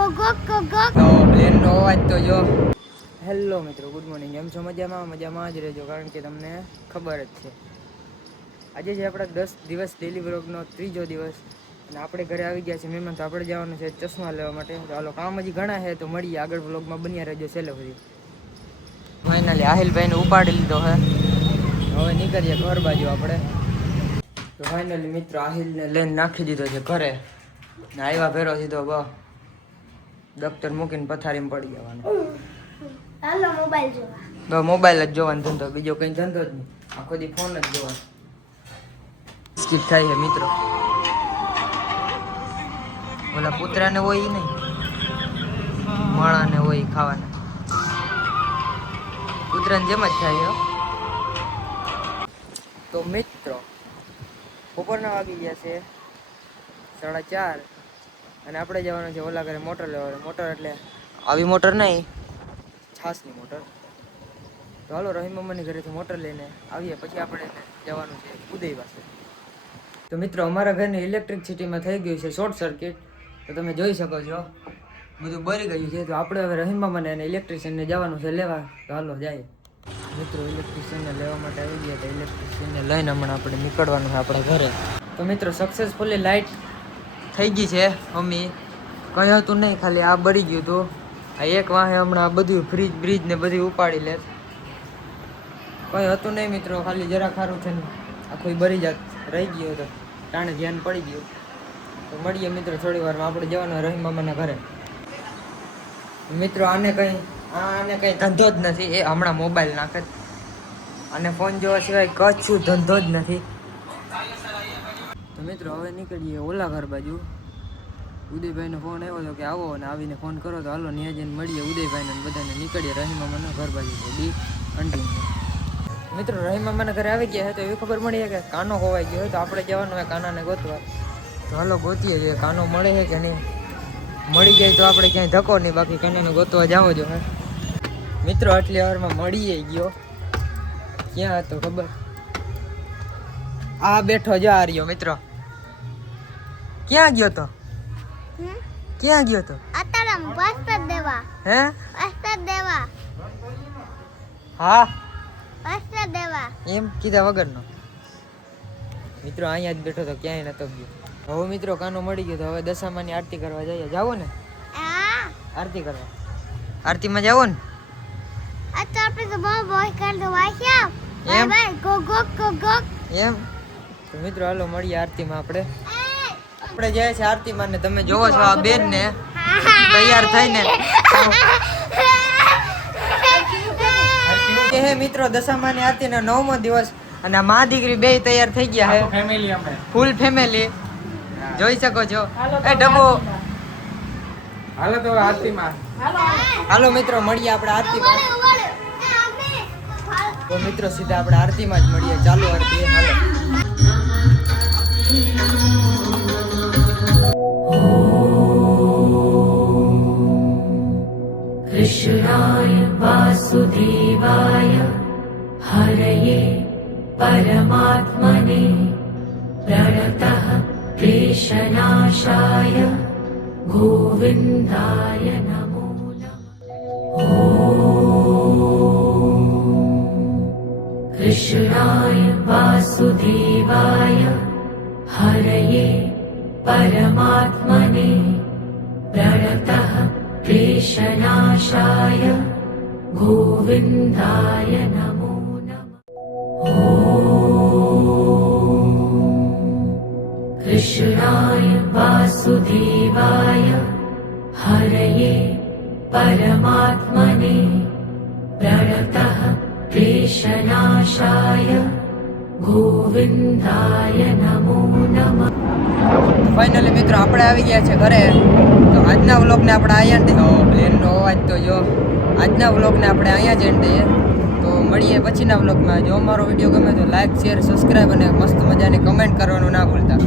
તો પ્લેનનો અવાજ તો જો. હેલો મિત્રો, ગુડ મોર્નિંગ. એમ છો? મજામાં જ રહેજો, કારણ કે તમને ખબર જ છે આજે છે આપણા 10 દિવસ ડેલી વ્લોગનો ત્રીજો દિવસ અને આપણે ઘરે આવી ગયા છે મહેમાન. તો આપણે જવાનું છે ચશ્મા લેવા માટે. તો હાલો, કામ હજી ઘણા છે, તો મળીએ આગળ વ્લોગમાં, બન્યા રહેજો છેલ્લે સુધી. ફાઇનલી આહિલભાઈને ઉપાડી લીધો હે, હવે નીકળીએ ઘર બાજુ આપણે. તો ફાઇનલી મિત્રો આહિલને લઈને નાખી દીધો છે ઘરે ને આવ્યા ભેરો સીધો દફતર મૂકીને પથારીમાં પડી જવાનું. હાલો મોબાઈલ જોવા. બસ મોબાઈલ જ જોવાનો ધંધો, બીજો કઈ ધંધો જ નહીં. આખો દી ફોન જ જોવાનો. સ્કીપ થાય છે મિત્રો. ઓલા કૂતરાને હોય ઈ નહીં, માણાને હોય ખાવાના. કૂતરાને જેમ જ થાય હો. તો મિત્રો બપોરના વાગી ગયા છે 4:30 અને આપણે જવાનું છે ઓલા ઘરે મોટર લેવા. મોટર એટલે આવી મોટર નહીં, છાસની મોટર. તો હાલો રહીમ મમ્માની ઘરેથી મોટર લઈને આવીએ, પછી આપણે જવાનું છે ઉદય પાસે. તો મિત્રો અમારા ઘરની ઇલેક્ટ્રિસિટીમાં થઈ ગયું છે શોર્ટ સર્કિટ. તો તમે જોઈ શકો છો બધું બળી ગયું છે. તો આપણે હવે રહીમ મમ્માને અને ઇલેક્ટ્રિશિયનને જવાનું છે લેવા. તો હાલો જાય. મિત્રો ઇલેક્ટ્રિશિયનને લેવા માટે આવી ગયા. તો ઇલેક્ટ્રિશિયનને લઈને હમણાં આપણે નીકળવાનું છે આપણા ઘરે. તો મિત્રો સક્સેસફુલી લાઇટ થઈ ગઈ છે. મમ્મી કંઈ હતું નહીં, ખાલી આ બળી ગયું હતું. આ એક વાહે હમણાં આ બધું ફ્રીજ બ્રીજ ને બધું ઉપાડી લે. કંઈ હતું નહીં મિત્રો, ખાલી જરા ખારું છે ને આખું બળી જાત રહી ગયું તો ટાણે ધ્યાન પડી ગયું. તો મળીએ મિત્રો થોડી વારમાં. આપણે જવાનું રહીમ મામાના ઘરે. મિત્રો આને કંઈ ધંધો જ નથી, એ હમણાં મોબાઈલ નાખે. અને ફોન જોવા સિવાય કશું ધંધો જ નથી. તો મિત્રો હવે નીકળીએ ઓલા ઘર બાજુ. ઉદયભાઈનો ફોન આવ્યો હતો કે આવો અને આવીને ફોન કરો. તો હાલો ત્યાં જઈને મળીએ ઉદયભાઈને બધાને. નીકળીએ રહીમ મામાના ઘર બાજુ. તો બી કન્ટિન્યુ. મિત્રો રહીમ મામાના ઘરે આવી ગયા છે તો એવી ખબર મળી કે કાનો ખોવાઈ ગયો હોય. તો આપણે જવાનું હોય કાનાને ગોતવા. તો હાલો ગોતીએ જોઈએ કાનો મળે છે કે નહીં. મળી જાય તો આપણે ક્યાંય ધક્કો નહીં, બાકી કાનાને ગોતવા જાવો જો. મિત્રો આટલી વારમાં મળીએ ગયો. ક્યાં હતો ખબર? આ બેઠો જ આ રહ્યો મિત્રો. ક્યાં ગયો તો? ક્યાં ગયો તો? અતારમ પાસ્તા દેવા. હે પાસ્તા દેવા. હા પાસ્તા દેવા. એમ કીધા વગરનો. મિત્રો અહીંયા જ બેઠો તો, ક્યાંય નતો ગયો. હવે મિત્રો કાનો મળી ગયો. તો હવે દશામાની આરતી કરવા જઈએ. જાવો ને આરતી કરવા? આરતીમાં જાવો ને? આ તો આપણે તો બહુ બોય કર દો વાસ્યા. Bye bye go go go go. એમ તો મિત્રો હાલો મળીએ આરતીમાં. આપણે જઈએ છીએ આરતીમાં ને તમે જોવો છો આ બેન ને તૈયાર થઈને કે હે મિત્રો દશામાની આરતીનો 9મો દિવસ અને આ મા દીકરી બે તૈયાર થઈ ગયા છે. ફેમિલી આપણે ફૂલ ફેમિલી જોઈ શકો છો. એ ડબ્બો હાલો તો આરતીમાં. હાલો મિત્રો મળીએ આપણે આરતીમાં. તો મિત્રો સીધા આપણે આરતીમાં જ મળીએ. ચાલુ આરતી. હાલો कृष्णाय वासुदेवाय हरये परमात्मने प्रणतः क्लेशनाशाय गोविन्दाय नमो नमः। कृष्णाय वासुदेवाय हरये परमात्मने प्रणतः क्लेशनाशाय गोविन्दाय नमो नमः। कृष्णाय वासुदेवाय हरये परमात्मने प्रणतः क्लेशनाशाय गोविन्दाय नमो नमः। ફાઇનલી મિત્રો આપણે આવી ગયા છે ઘરે. તો આજના વ્લોગને આપણે અહીંયા પ્લેનનો અવાજ તો જો. આજના વ્લોગને આપણે અહીંયા જ એન્ડ દઈએ. તો મળીએ પછીના વ્લોગમાં. જો અમારો વિડીયો ગમે તો લાઈક શેર સબસ્ક્રાઈબ અને મસ્ત મજાની કમેન્ટ કરવાનું ના ભૂલતા.